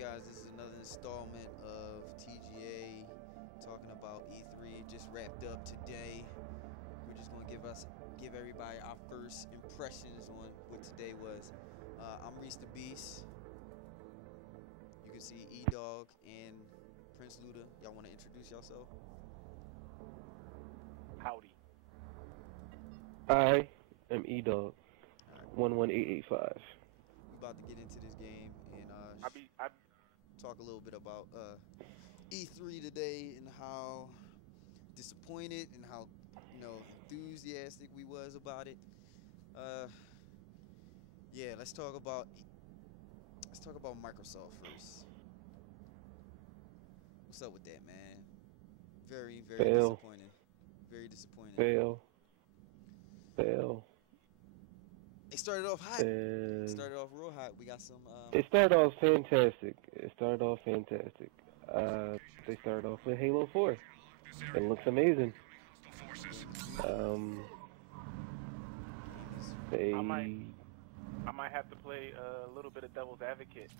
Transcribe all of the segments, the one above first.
guys, this is another installment of TGA talking about E3. Just wrapped up today. We're just gonna give everybody our first impressions on what today was. I'm Reese the Beast. You can see E-Dog and Prince Luda. Y'all want to introduce yourself? Howdy. I am E-Dog. 11885. We about to get into this game and talk a little bit about E3 today and how disappointed and how enthusiastic we was about it. Yeah, let's talk about Microsoft first. What's up with that, man? Very Fail. disappointing. Very disappointing. Fail. They started off hot. And Started off real hot. We got some. it started off fantastic. They started off with Halo 4. It looks amazing. They. I might have to play a little bit of devil's advocate,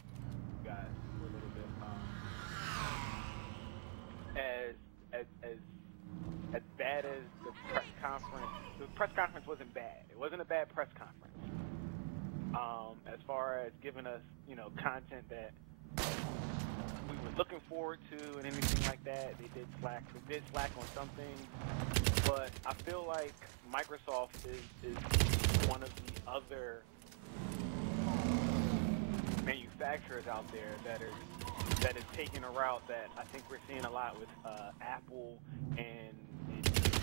guys, for a little bit. As bad as the press conference wasn't bad. It wasn't a bad press conference. As far as giving us, content that we were looking forward to and anything like that, they did slack on some things. But I feel like Microsoft is one of the other manufacturers out there that is taking a route that I think we're seeing a lot with Apple and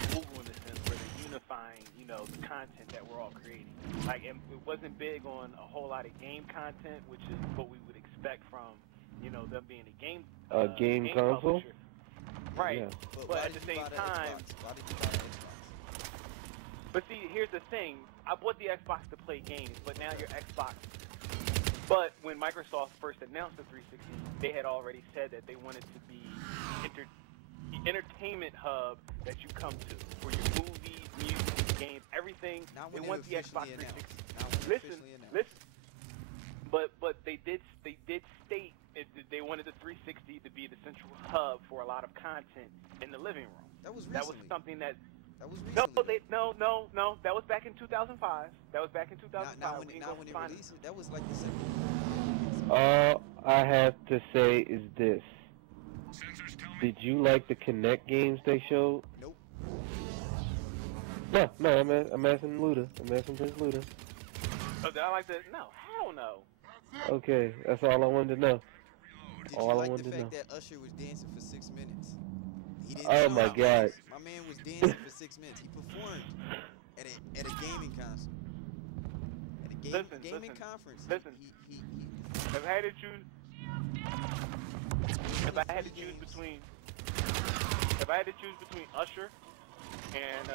Google, in a sense, where they're unifying, the content that we're all creating. Like, it wasn't big on a whole lot of game content, which is what we would expect from, them being a game console. publisher. Right, Yeah. but at the same time. Why did you buy an Xbox? But see, here's the thing. I bought the Xbox to play games, but now your Xbox. But when Microsoft first announced the 360, they had already said that they wanted to be the entertainment hub that you come to for your movies, music, games, everything. They want the Xbox 360. Listen. But they did state they wanted the 360 to be the central hub for a lot of content in the living room. That was recently. That was something that. That was recently. No. That was back in 2005. Not when it released. That was like the second. All I have to say is this. Did you like the Kinect games they showed? Nope. No, I'm asking Luda. I'm asking Prince Luda. Oh, did I like that? No, hell no. Okay, that's all I wanted to know. Did you like the fact that Usher was dancing for 6 minutes? He didn't Oh show my up. God. My man was dancing for 6 minutes. He performed at a gaming concert. At a gaming conference. Listen. He If I had to choose between Usher and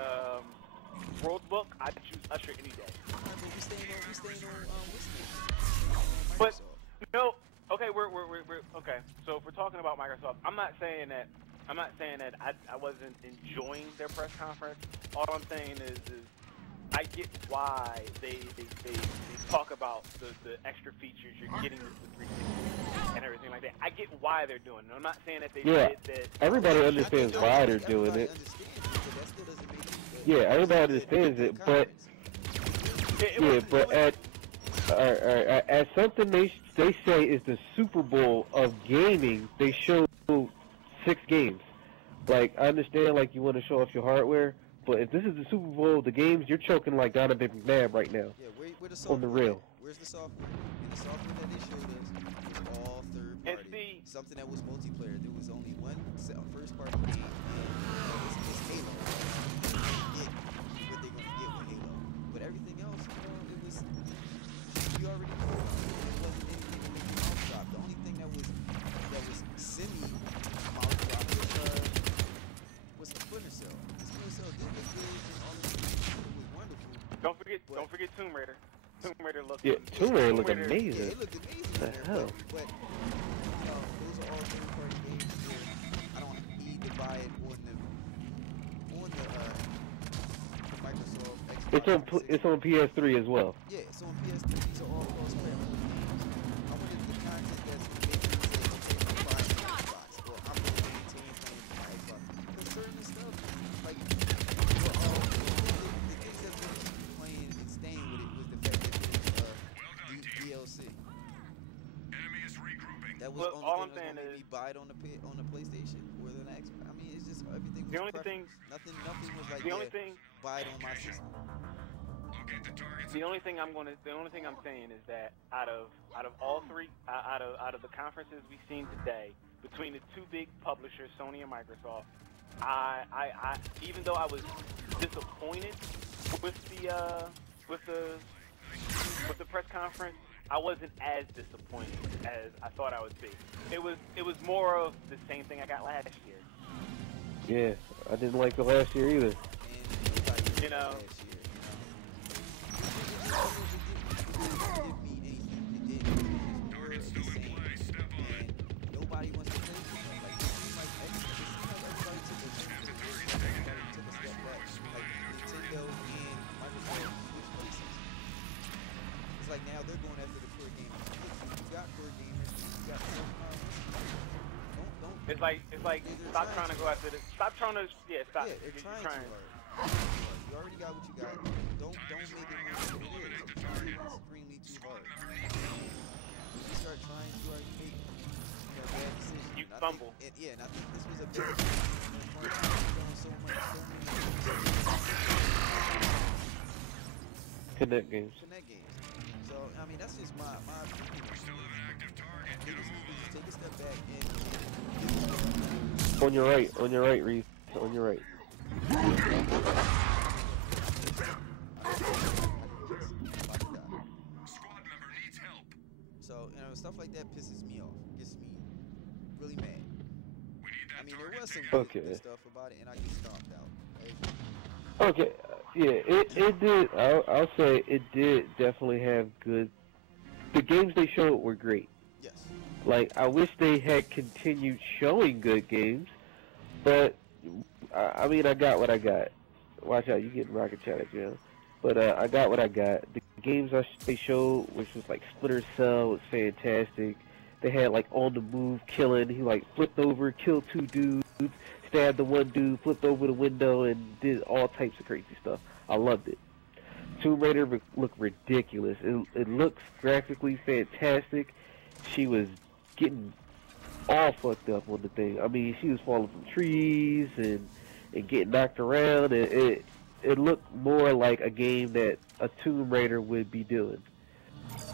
World Book, I'd choose Usher any day. We staying on But no, okay, we're okay. So if we're talking about Microsoft, I'm not saying that I wasn't enjoying their press conference. All I'm saying is I get why they talk about the extra features you're getting with the 360 and everything like that. I get why they're doing it. I'm not saying that they did that. Everybody understands why they're doing it. Yeah, everybody understands it, but at something they say is the Super Bowl of gaming, they show 6 games. Like, I understand, like, you want to show off your hardware, but if this is the Super Bowl of the games, you're choking like Donovan McNabb right now. Yeah, where the software? On the real. Where's the software? And the software that they showed us was all third party. Something that was multiplayer. There was only one first party game, and that was Halo. What they're gonna get with Halo. But everything else, it was you already know. It wasn't anything to make your mouth drop. The only thing that was semi mouth drop was the Splinter Cell. The Splinter Cell did look good and all of it was wonderful. Don't forget Tomb Raider. Tomb Raider looked Tomb Raider looked amazing. Yeah, it looked amazing. The hell? But those are all third-party games where I don't need to buy it on the Microsoft Xbox. It's on PS3 as well. Yeah, it's on PS3. These are all cross-platform games. I wanted the content that's making That was the Look, only all thing I'm that was saying gonna make is me buy it on the PlayStation or the Xbox. I mean, it's just everything the was only thing. preference. Nothing was like, The only yeah, thing. buy it on my system. The only thing I'm saying is that out of all three, out of the conferences we've seen today, between the two big publishers, Sony and Microsoft, I even though I was disappointed with the press conference, I wasn't as disappointed as I thought I would be. It was more of the same thing I got last year. Yeah, I didn't like the last year either. You know. Nobody wants to play this stuff. Like, it seems like everybody took a step back. Like, Nintendo and Microsoft switched places. It's like now they're going after the core gamers. You got core gamers. You got don't. It's like stop trying to go after the. Stop trying to. Yeah, stop. Yeah, they're You're trying too hard. You already got what you got. Don't make it more than it is. It's extremely too hard. When you start trying too hard, you make bad decisions. You fumble. And I think this was a bad decision. Connect games. So I mean, that's just my opinion. They just need to take a step back and. On your right, Reese. On your right. So, stuff like that pisses me off. Gets me really mad. I mean, there was some good stuff about it, and I just stopped out. Okay, yeah, it did. I'll say it did definitely have good. The games they showed were great. Yes. Like, I wish they had continued showing good games, but I mean, I got what I got. Watch out, you getting rocket shot, Joe. But I got what I got. The games they showed, which was like Splinter Cell, was fantastic. They had like on the move killing. He like flipped over, killed two dudes, stabbed the one dude, flipped over the window, and did all types of crazy stuff. I loved it. Tomb Raider looked ridiculous. It looks graphically fantastic. She was getting all fucked up on the thing. I mean, she was falling from trees and getting knocked around. It looked more like a game that a Tomb Raider would be doing.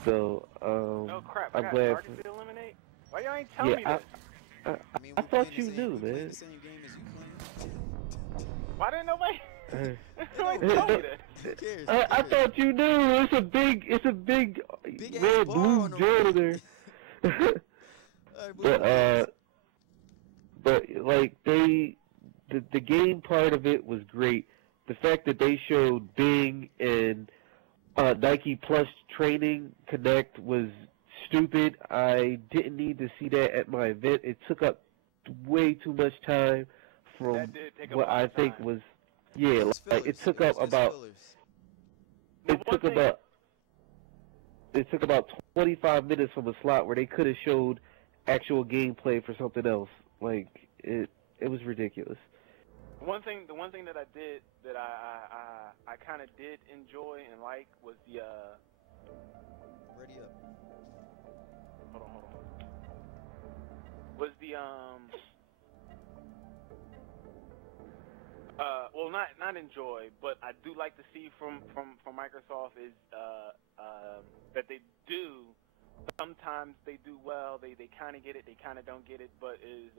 So, oh crap! I'm I got glad. targets to eliminate. Why y'all ain't telling me this? I thought you knew, we man. the same game as you playing. Why didn't nobody? Nobody Who told me that. Who cares? I thought you knew. It's a big red blue janitor. But like the game part of it was great. The fact that they showed Bing and Nike Plus training connect was stupid. I didn't need to see that at my event. It took up way too much time from what I think was like it took up about it took about 25 minutes from a slot where they could have showed actual gameplay for something else. Like it was ridiculous. The one thing that I did that I kind of did enjoy and like was the ready up. Hold on. Was the well, not enjoy, but I do like to see from Microsoft is that they do sometimes they do well. They kind of get it, they kind of don't get it, but is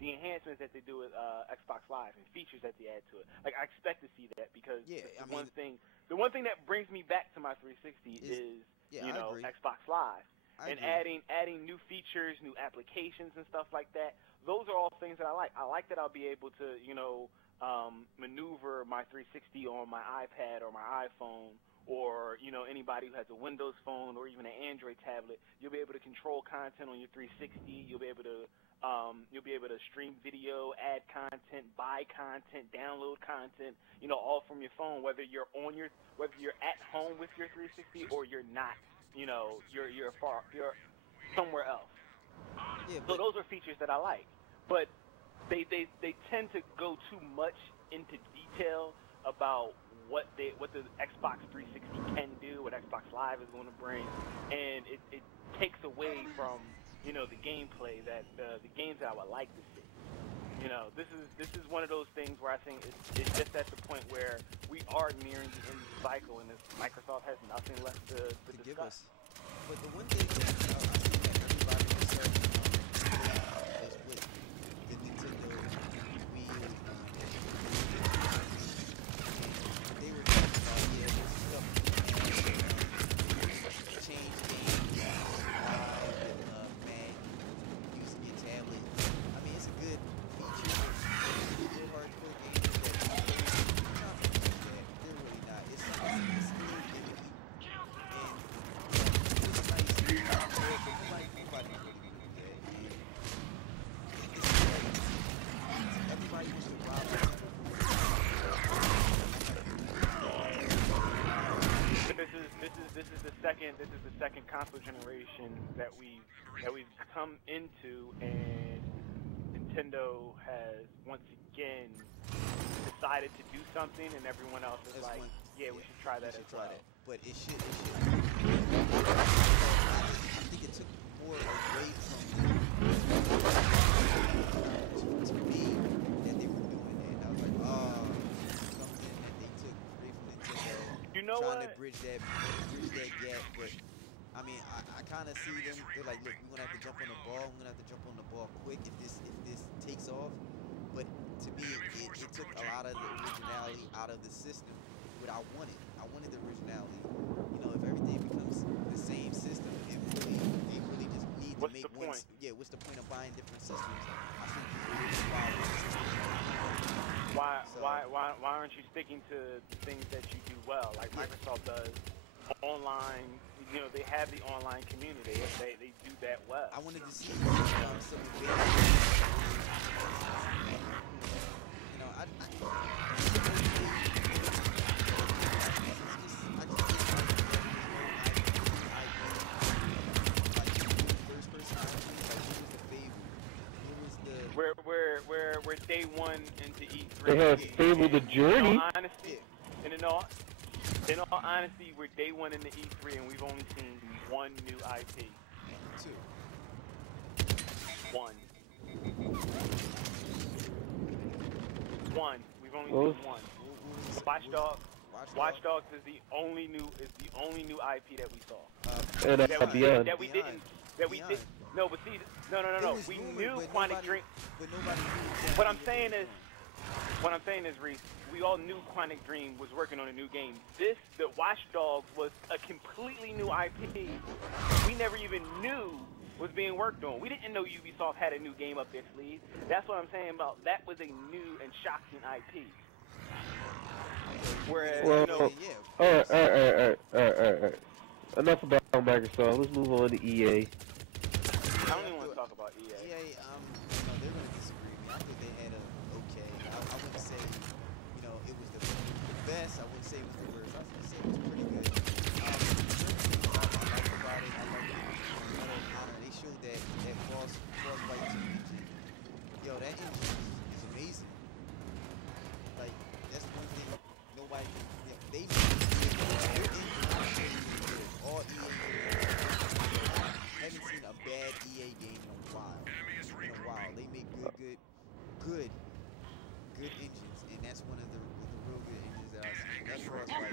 the enhancements that they do with Xbox Live and features that they add to it. Like I expect to see that because the one thing that brings me back to my 360 is Xbox Live. And adding new features, new applications and stuff like that. Those are all things that I like. I like that I'll be able to, maneuver my 360 on my iPad or my iPhone or, anybody who has a Windows phone or even an Android tablet. You'll be able to control content on your 360. You'll be able to stream video, add content, buy content, download content, all from your phone, whether you're at home with your 360 or you're not. You're somewhere else. Yeah, so those are features that I like, but they tend to go too much into detail about what the Xbox 360 can do, what Xbox Live is going to bring, and it takes away from you know, the gameplay that the games that I would like to see. You know, this is one of those things where I think it's just at the point where we are nearing the end of the cycle, and Microsoft has nothing left to give discuss. us. But the one thing that I think that everybody was saying is with the Nintendo Wii U, and they were talking about, yeah, there's stuff change games with Mac, using your tablet. I mean, it's a good feature, but real hardcore games that they're not gonna use that. They're really not. It's a little gimmicky, and it's nice to do it, but nobody really doing that. And it's like everybody wants to rob us. This is the second console generation that we've come into, and Nintendo has once again decided to do something, and everyone else is like, yeah, we should try that as well. But it should. I think it took more away from to me that they were doing that. And I was like, oh, something that they took away from Nintendo. You know trying what? to bridge that gap, but I mean, I kind of see them. They're like, look, we're gonna have to jump on the ball. We're gonna have to jump on the ball quick if this takes off. But to me, it took a lot of the originality out of the system. What I wanted the originality. You know, if everything becomes the same system, they really just need to make one. Yeah, what's the point of buying different systems? I think why aren't you sticking to the things that you do well, like Microsoft does? Online, you know, they have the online community. They do that well. I wanted to see some you know, I We're day one into E3. They have Fable the Journey. In all honesty, in all honesty, we're day one into E3, and we've only seen one new IP. One. We've only seen one. Watch Dogs is the only new IP that we saw. And Beyond. That we didn't. No, but see, no. We knew Quantic Dream. But nobody knew. What I'm saying is, Reese, we all knew Quantic Dream was working on a new game. The Watch Dogs was a completely new IP. We never even knew was being worked on. We didn't know Ubisoft had a new game up their sleeve. That's what I'm saying about that was a new and shocking IP. Whereas, alright. Enough about Microsoft. Let's move on to EA. I don't even want to talk about EA. EA, they're going to disagree with me. I think they had a okay. I wouldn't say, it was the best. I wouldn't say it was the worst. I was going to say it was pretty good. I like about it. I like Medal of Honor. They showed that Frostbite 2 engine. Yo, that engine is amazing. Like, that's one thing nobody can, they need all EA. Haven't seen a bad EA game in a while. They make good engines, and that's one of the real good engines that I've seen. That's Frostbite.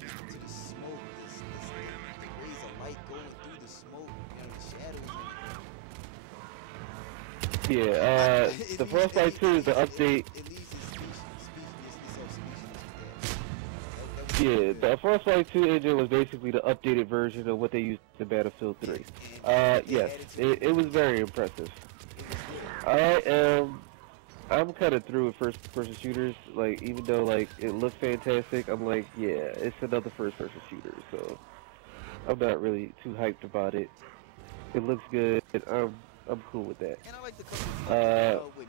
To the smoke, the rays of light going through the smoke, the shadows. Yeah, the Frostbite 2 is the update. Yeah, the Frostbite 2 engine was basically the updated version of what they used in Battlefield 3. Yes, it was very impressive. I'm kind of through with first-person shooters. Like, even though it looked fantastic, I'm like, yeah, it's another first-person shooter. So I'm not really too hyped about it. It looks good. I'm cool with that. And I like the couple with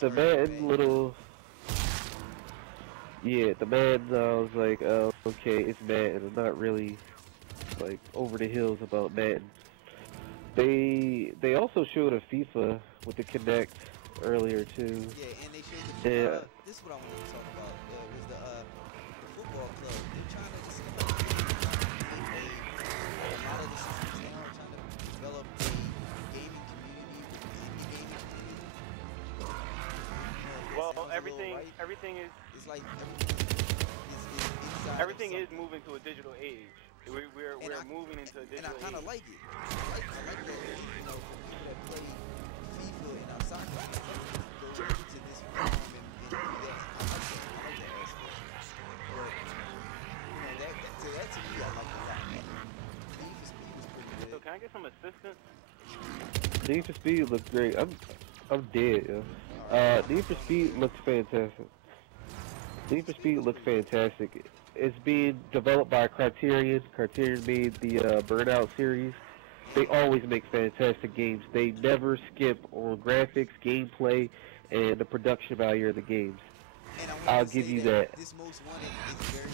the Madden little, the Madden, I was like, okay, it's Madden. I'm not really over the hills about Madden. They also showed a FIFA with the Kinect earlier too. Yeah, and they showed the this is what I wanted to talk about. Was the football club. They're trying to everything is It's like inside. everything is moving to a digital age. We're moving into a digital And I kind of age. like it. I like that. You know, for people that play FIFA and soccer, I like to go into this form and do that. I like that aspect. But you know, that to me, I like a lot. Need for Speed was pretty So good. can I get some assistance? Need for Speed looks great. I'm dead, yo. Need for Speed looks fantastic. Need for Speed looks fantastic. It's being developed by Criterion. Criterion made the Burnout series. They always make fantastic games. They never skip on graphics, gameplay, and the production value of the games. And I want I'll to give say you that that. this Most Wanted is very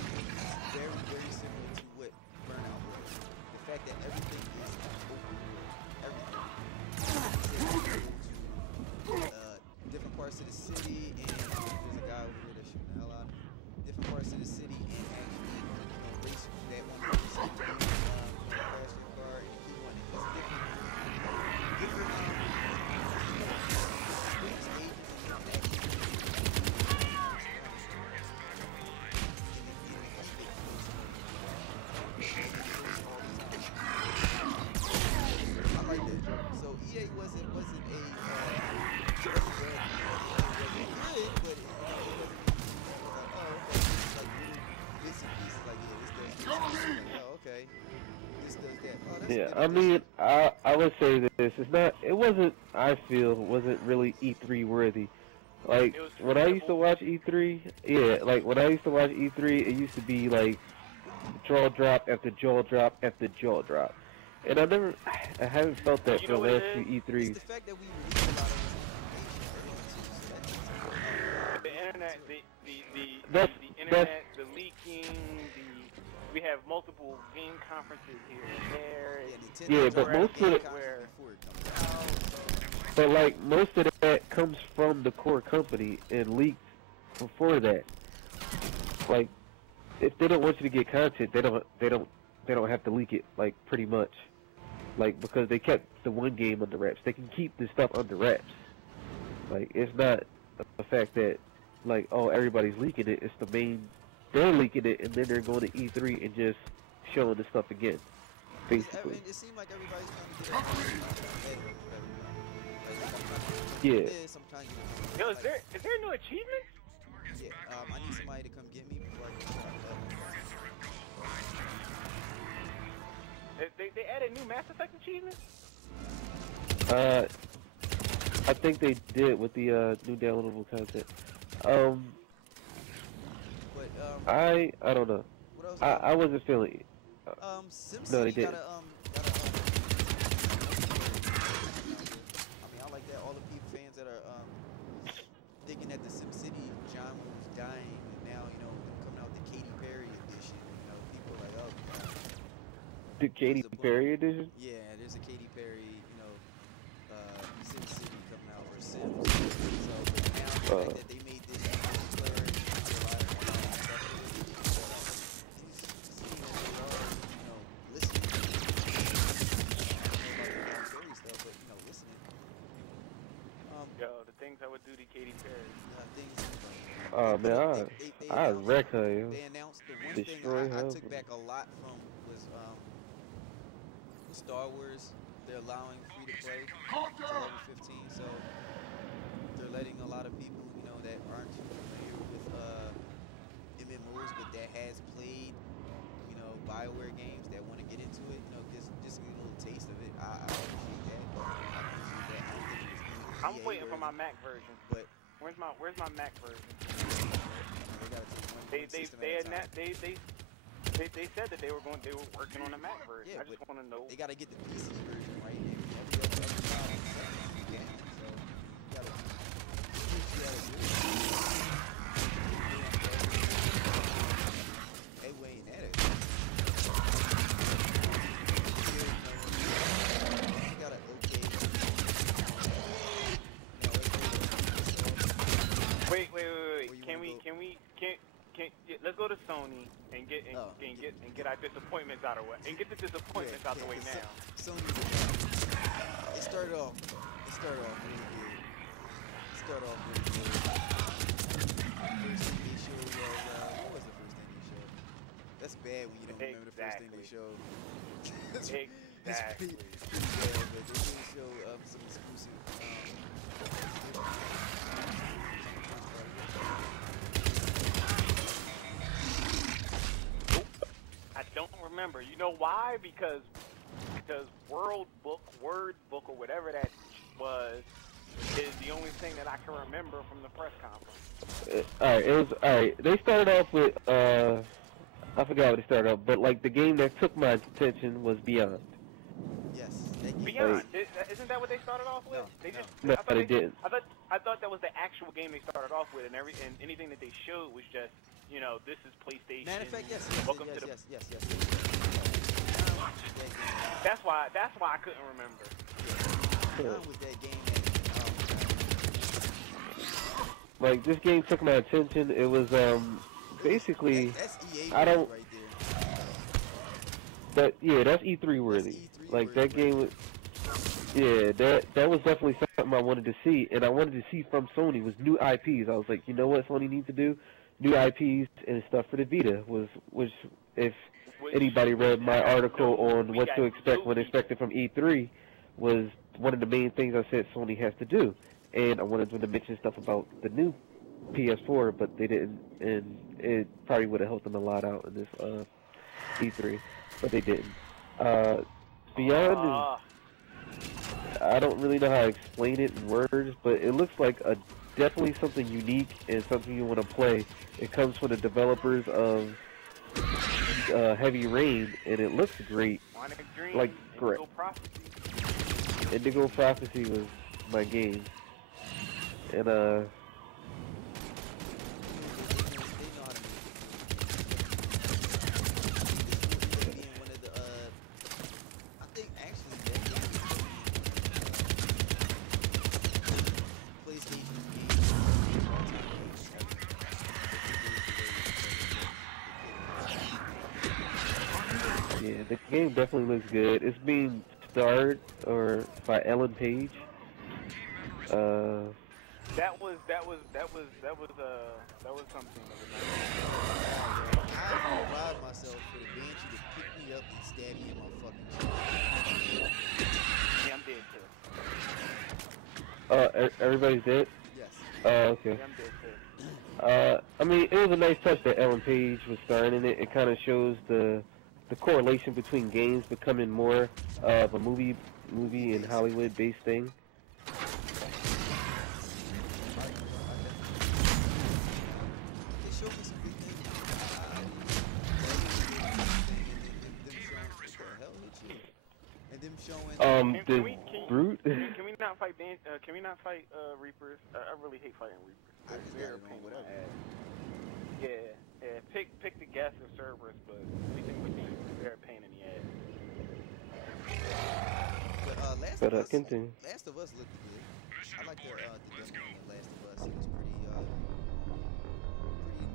similar to what Burnout was. The fact that everything is open world, everything. Different parts of the city, and there's a guy over here that's shooting the hell out of me. Different parts of the city, and actually, race that one person crash your car and keep on it. It's different stages and actually. I like that. So EA wasn't a wasn't bad. It wasn't good, but it wasn't. It was like, oh, okay, this is like little bits and pieces. Like, yeah, this does this. Like, oh, okay, this does that. Oh, that's a Yeah, good I addition. mean, I would say this. It wasn't, I feel, wasn't really E3 worthy. Like, It was when I used to forgettable. watch E3, yeah, like, when I used to watch E3, it used to be, like, jaw drop after jaw drop after jaw drop. And I haven't felt that You for know the what it last is? few It's E3s. the fact that we release a lot of this information early too, so that The internet, That's, the internet, the leaking, we have multiple game conferences here and there. yeah, Nintendo Yeah, dropped but the most game of the- conference before it comes out. but, like, most of that comes from the core company and leaked before that. Like, if they don't want you to get content, they don't have to leak it, like, pretty much. Like, because they kept the one game under wraps. They can keep this stuff under wraps. Like, it's not the fact that, like, oh, everybody's leaking it. It's the main, they're leaking it, and then they're going to E3 and just showing the stuff again, basically. It seemed like everybody's trying to get ahead of everybody. Like, Yeah. sometimes Yo, is there no achievements? Yeah, I need somebody to come get me before I can start They added new Mass Effect achievements? I think they did with the new downloadable content. But I don't know. what else? I wasn't feeling it. SimCity No, they got didn't. I mean, I like that. All the people fans that are thinking that the SimCity genre was dying, and now coming out the Katy Perry edition. People are like, oh, The Katy Perry edition? yeah, there's a Katy Perry, SimCity coming out or Sims. So now the fact that they made this multiplayer, Yo, the things I would do to Katy Perry. Oh man, I wreck her, yo. They announced the one Destroy thing I her, took back a lot from was Star Wars. They're allowing free to play to level 15, so they're letting a lot of people that aren't too familiar with MMOs, but that has played BioWare games that want to get into it. Just get a little taste of it. I appreciate that. I'm waiting for my Mac version. But where's my Mac version? They They said that they were working on a Mac version. Yeah, I just want to know. They got to get the PC version right. Every other file is set. You can't. So you got to. Hey, Wayne, that is. You got to okay. Wait. Let's go to Sony and get our disappointments out of the way. And get the disappointments out the way now. Sony. It started off really good. First thing they showed was what was the first thing they showed? That's bad when you don't remember the first thing they showed. It's Exactly. pretty bad, but they did show some exclusive. I don't remember. You know why? Because Word Book, or whatever that was, is the only thing that I can remember from the press conference. Alright, it was alright. They started off with I forgot what they started off, but like the game that took my attention was Beyond. Yes, that game. Beyond, isn't that what they started off with? No, they didn't. I thought that was the actual game they started off with, and anything that they showed was just, you know, this is PlayStation. Matter of fact, yes. That's why I couldn't remember. Beyond was that game Like this game took my attention. It was basically that's EA I don't right there. that's E3 worthy. That's E3 like worthy that game was that was definitely something I wanted to see, and I wanted to see from Sony was new IPs. I was like, you know what Sony needs to do? New IPs and stuff for the Vita which if anybody read my article on what to expect when expected from E3 was one of the main things I said Sony has to do. And I wanted them to mention stuff about the new PS4, but they didn't, and it probably would have helped them a lot out in this E3, but they didn't. Beyond is, I don't really know how to explain it in words, but it looks like definitely something unique and something you want to play. It comes from the developers of Heavy Rain, and it looks great. Like great. Indigo Prophecy was my game, and yeah, the game definitely looks good. It's being starred by Ellen Page. That was something. I provide myself for the banshee to pick me up and stab me in my fucking chest. Yeah, I'm dead too. Everybody's dead? Yes. Okay. Yeah, I'm dead too. I mean, it was a nice touch that Ellen Page was starring in it. It kind of shows the correlation between games becoming more of a movie and Hollywood-based thing. Brute? Can we not fight Reapers? I really hate fighting Reapers. They're a pain in the ass. Yeah. Pick the gas of Cerberus, but anything with these, they're a pain in the ass. But Last of Us looked good. I like the demo of Last of Us. It was pretty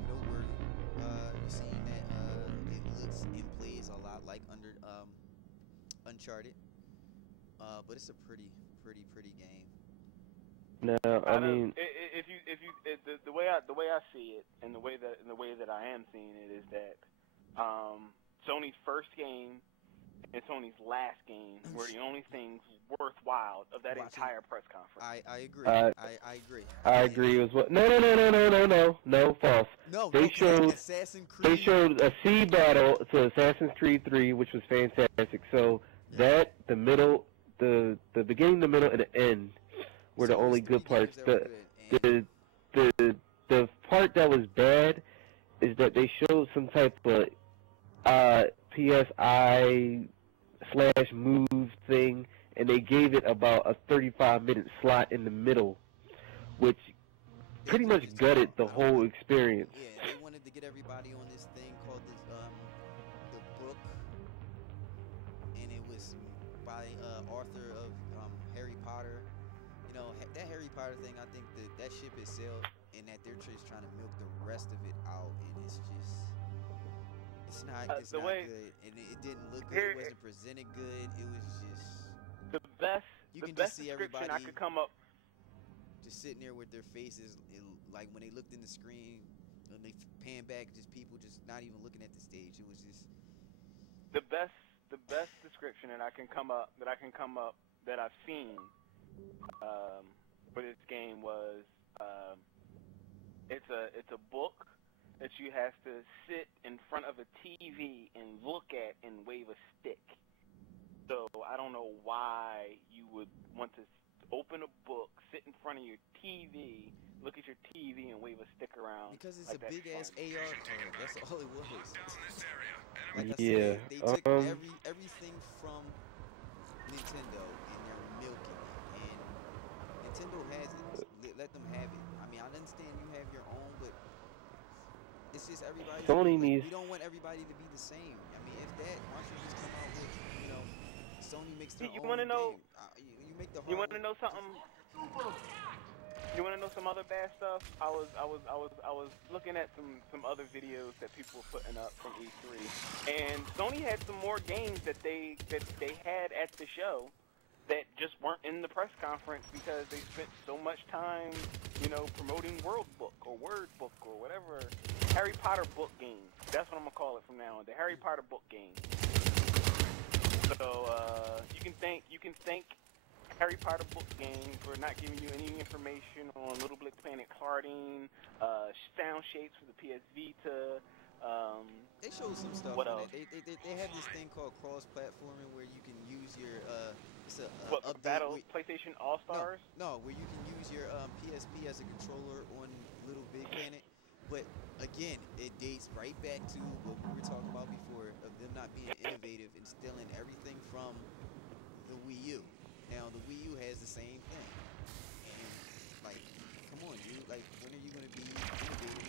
noteworthy. You're seeing that it looks and plays a lot like Uncharted. But it's a pretty game. No, I mean, the way I see it, and the way that I am seeing it is that Sony's first game and Sony's last game were the only things worthwhile of that entire press conference. I agree. I agree. I agree as well. No, false. No, they showed Assassin's Creed. They showed a sea battle to Assassin's Creed 3, which was fantastic. So that the middle, the beginning, the middle, and the end were the only good parts. The part that was bad is that they showed some type of PSI / move thing, and they gave it about a 35-minute slot in the middle, which pretty much gutted the whole experience. Yeah, they wanted to get everybody on this thing called the book, and it was by author of Harry Potter. You know, that Harry Potter thing, I think that ship has sailed, and that they're just trying to milk the rest of it out, and it's not good, and it didn't look good. It wasn't presented good. It was just the best. You can the best just see description everybody. I could come up. just sitting there with their faces, like when they looked in the screen, and they pan back, just people just not even looking at the stage. It was just The best description that I can come up that I've seen um, for this game was it's a book that you have to sit in front of a TV and look at and wave a stick. So I don't know why you would want to open a book, sit in front of your TV, look at your TV, and wave a stick around. because it's Like a that's big fun. ass AR card. That's all it was. Like I Yeah. said, they took everything from Nintendo and they're milking it. And Nintendo has it. Let them have it. I mean, I understand you have your own, but it's just everybody's Sony like needs. we don't want everybody to be the same. I mean, if that, why don't you just come out with Sony makes their You want own to know? game. You make the You hard want to one. know something? You want to know some other bad stuff? I was looking at some other videos that people were putting up from E3, and Sony had some more games that they had at the show that just weren't in the press conference because they spent so much time, promoting World Book or Word Book or whatever. Harry Potter book game. That's what I'm gonna call it from now on. The Harry Potter book game. So you can thank Harry Potter book game for not giving you any information on Little Big Planet karting, sound shapes for the PS Vita. They showed some stuff What on else? it. They have this thing called cross platforming where you can use your it's a What for update Battle PlayStation All no, Stars? no, where you can use your PSP as a controller on Little Big Planet. But again, it dates right back to what we were talking about before of them not being innovative and stealing everything from the Wii U. Now the Wii U has the same thing, and like, come on, dude, like, when are you gonna be innovative?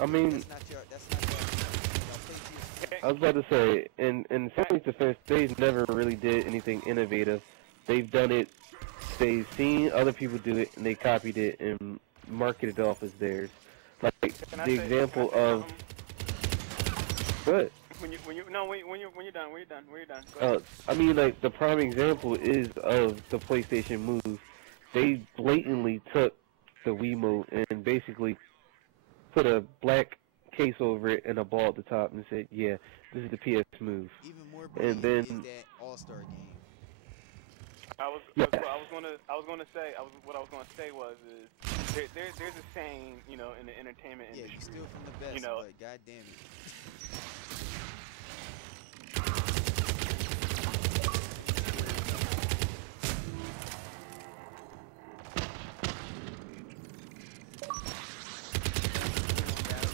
I mean, That's not your. Y'all play Okay, I was about to say, in Sony's defense, they never really did anything innovative. They've done it. They've seen other people do it, and they copied it and marketed it off as theirs. Like can I the say can I example say of something? what? When you're done. Go ahead. I mean, like the prime example is of the PlayStation Move. They blatantly took the Wiimote and basically put a black case over it and a ball at the top and said, "Yeah, this is the PS Move." even more And blatant is then, that All Star game. I was yes, what I was gonna say. What I was gonna say was is there's a saying in the entertainment Yeah, you industry. steal from the You best, know, but god damn it.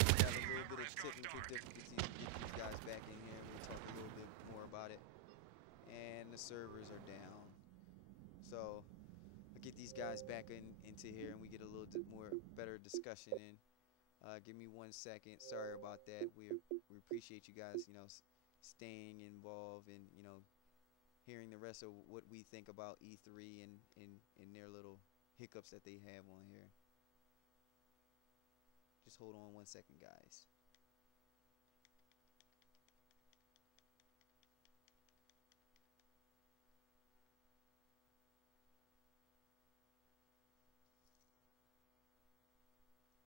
We got a little bit of technical difficulties. We get these guys back in here. We'll talk a little bit more about it. And the servers are down. So we'll get these guys back into here and we get a little more better discussion in. Give me 1 second. Sorry about that. We appreciate you guys, staying involved and hearing the rest of what we think about E3 and their little hiccups that they have on here. Just hold on 1 second, guys.